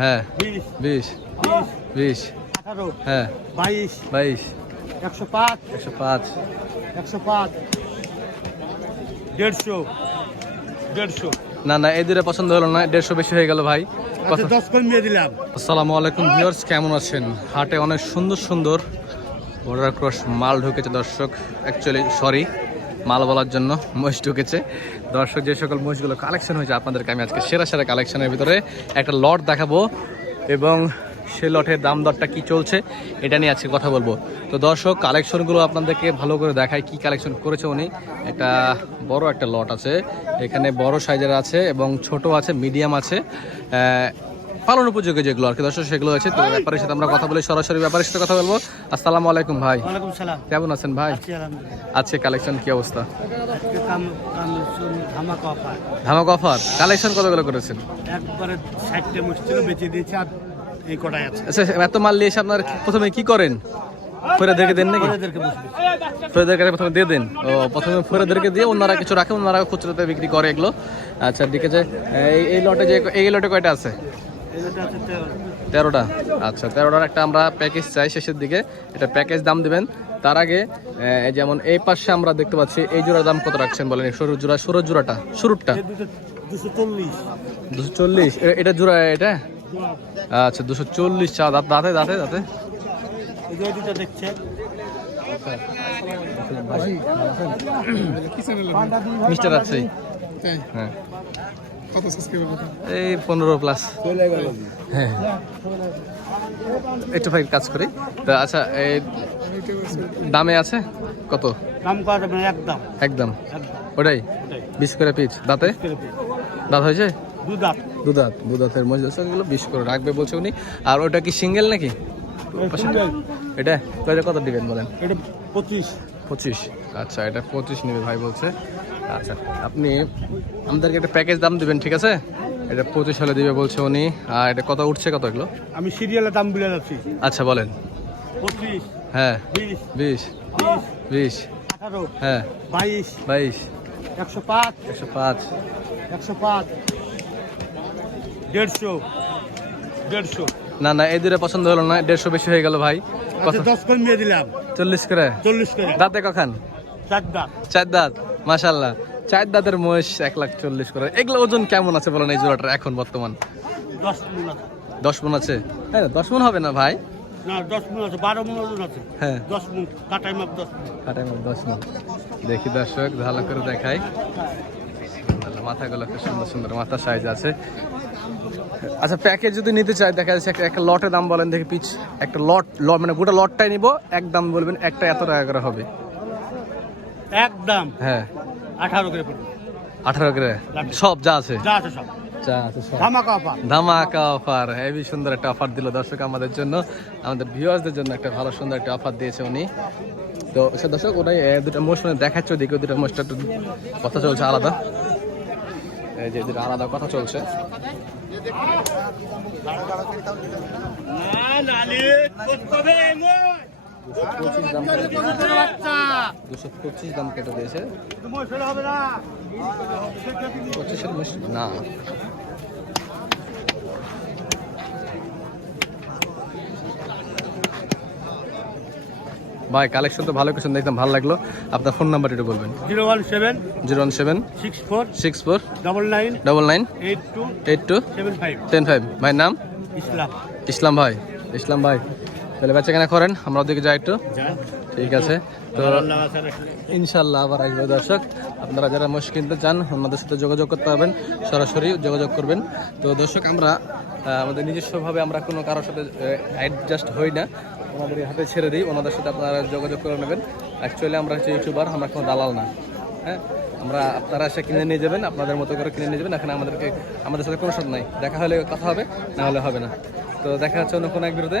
হ্যাঁ বিশ বিশ বিশ বিশ আঠারো হ্যাঁ বাইশ বাইশ একশো পাঁচ একশো পাঁচ একশো পাঁচ দেড়শো দেড়শো। না না এই দুটো পছন্দ হলো না দেড়শো বেশি হয়ে গেল ভাই। আচ্ছা দশ কমিয়ে দিলাম। আসসালামু আলাইকুম ভিউয়ার্স কেমন আছেন? হাটে অনেক সুন্দর সুন্দর বর্ডার ক্রস মাল ঢুকেছে দর্শক অ্যাকচুয়ালি সরি মাল বলার জন্য মহিষ ঢুকেছে। দর্শক, যে সকল মহিষগুলো কালেকশন হয়েছে, আপনাদেরকে আমি আজকে সেরা সেরা কালেকশনের ভিতরে একটা লট দেখাবো এবং সে লটের দাম দরটা কি চলছে, এটা নিয়ে আজকে কথা বলব। তো দর্শক কালেকশনগুলো আপনাদেরকে ভালো করে দেখায় কি কালেকশন করেছে উনি। একটা বড় একটা লট আছে, এখানে বড় সাইজের আছে এবং ছোট আছে মিডিয়াম আছে। পালন উপযোগী যেগুলো আর কি। দর্শক সেগুলো আছে তো ব্যাপারের সাথে আমরা কথা বলি সরাসরি ব্যাপারের সাথে কথা বলব। আসসালামু আলাইকুম ভাই। কেমন আছেন ভাই? আজকে কালেকশন কি অবস্থা? ধামাকা অফার কালেকশন কতগুলো করেছেন? একবারে ষাটটা মুশকিল বেঁচে দিয়েছে আর এই কটাই আছে। আচ্ছা এত মাল নিয়ে এসে আপনার প্রথমে কি করেন? ফেরেদেরকে দেন নাকি? এদেরকে বসবে ফেরেদের কাছে প্রথমে দিয়ে দেন। ও প্রথমে ফেরেদেরকে দিয়ে অন্যরা কিছু রাখে অন্যরা খুচরাতে বিক্রি করে এগুলো। আচ্ছা ঠিক আছে। এই লটে যে এই লটে কয়টা আছে? তেরোটা আচ্ছা তেরোটার একটা আমরা প্যাকেজ চাই শেষের দিকে। এটা প্যাকেজ দাম দিবেন। তার আগে যেমন এই পাশে আমরা দেখতে পাচ্ছি এই জোড়ার দাম কত রাখছেন বলেন? সরু জোড়া সরু জোড়াটা শুরুরটা দুশো চল্লিশ। এটা জোড়া এটা? আচ্ছা দুশো চল্লিশ চা দাঁত দাঁতে দাঁতে মিস্টার আছে। হ্যাঁ। কত সাবস্ক্রাইবার কত? এই পনেরো প্লাস হ্যাঁ। একটু ভাই কাজ করি। তা আচ্ছা এই দামে আছে? কত? দাম একদম। একদম। একদম। ওটাই। বিশ করে পিচ দাঁতে? দাঁত হয়েছে দু দাঁত দুদাঁত। দুদাঁতের মজা বিশ করে রাখবে বলছে উনি। আর ওটা কি সিঙ্গেল নাকি? single, এটা? কত দিবেন বলেন? এটা পঁচিশ। পঁচিশ। আচ্ছা এটা পঁচিশ নেবে ভাই বলছে। আচ্ছা আপনি আমাদেরকে একটা প্যাকেজ দাম দিবেন ঠিক আছে? এটা পঁচিশ হলে দিবে বলছে উনি। আর এটা কত উঠছে কত এগুলো? আমি সিরিয়ালের দাম বলে যাচ্ছি। আচ্ছা বলেন। পঁচিশ হ্যাঁ। বিশ বিশ। আঠারো হ্যাঁ। বাইশ বাইশ। একশো পাঁচ একশো পাঁচ। একশো পাঁচ দেড়শো দেড়শো। না না এই দুটো পছন্দ হলো না দেড়শো বেশি হয়ে গেল ভাই। আচ্ছা দশ কমিয়ে দিলাম। চল্লিশ করে? চল্লিশ করে। দাঁতে কখান? চার দাঁত। চার দাঁত। মাশাল্লাহ চার দাঁতের মহিষ এক লাখ চল্লিশ করে। এগুলো ওজন কেমন আছে বলেন এই জোড়াটার এখন বর্তমান? দশ মন আছে। হ্যাঁ দশ মন হবে না ভাই? হ্যাঁ। দেখি দর্শক ভালো করে দেখাই। মাথাগুলো খুব সুন্দর সুন্দর মাথা সাইজ আছে। আচ্ছা প্যাকেজ যদি নিতে চাই দেখা যাচ্ছে একটা- একটা লটের দাম বলেন দেখি পিচ। একটা লট লট মানে গোটা লটটাই নিব। এক দাম বলবেন একটা এত টাকা করে হবে। একদম। হ্যাঁ। আঠারো করে পড়বে। আঠারো করে? সব যা আছে? যা আছে সব। ধামাকা অফার হেভি সুন্দর একটা অফার দিল দর্শক আমাদের জন্য। আমাদের ভিউয়ার্সদের জন্য একটা ভালো সুন্দর একটা অফার দিয়েছে উনি। তো সে দর্শক ওটাই দুটো মোষ মানে দেখাচ্ছে ওদিকে দুটো একটু কথা চলছে আলাদা। এই যে দুটো আলাদা কথা চলছে। না দুশো পঁচিশ দাম কেটে দিয়েছে। পঁচিশের না। ভাই কালেকশন তো ভালো কিছু দেখতাম ভালো লাগল। আপনার ফোন নাম্বার একটু বলবেন। Zero one seven zero one seven six four six four double nine double nine eight two eight two seven five ten five. ভাই নাম? ইসলাম। ইসলাম ভাই ইসলাম ভাই। তাহলে বেচা কেনা করেন আমরা ওদিকে যাই একটু। ঠিক আছে। তো ইনশাল্লাহ আবার আসবে দর্শক। আপনারা যারা মোষ কিনতে চান আমাদের সাথে যোগাযোগ করতে পারবেন সরাসরি যোগাযোগ করবেন। তো দর্শক আমরা আমাদের নিজস্বভাবে আমরা কোনো কারোর সাথে অ্যাডজাস্ট হই না। আমাদের হাতে ছেড়ে দিই ওনাদের সাথে আপনারা যোগাযোগ করে নেবেন। অ্যাকচুয়ালি আমরা হচ্ছে ইউটিউবার আমরা কোনো দালাল না। হ্যাঁ? আমরা আপনারা এসে কিনে নিয়ে যাবেন আপনাদের মতো করে কিনে নিয়ে যাবেন। এখানে আমাদেরকে আমাদের সাথে কোনো সাথে নাই। দেখা হলে কথা হবে না হলে হবে না। তো দেখা হচ্ছে অন্য কোনো এক বিরুদ্ধে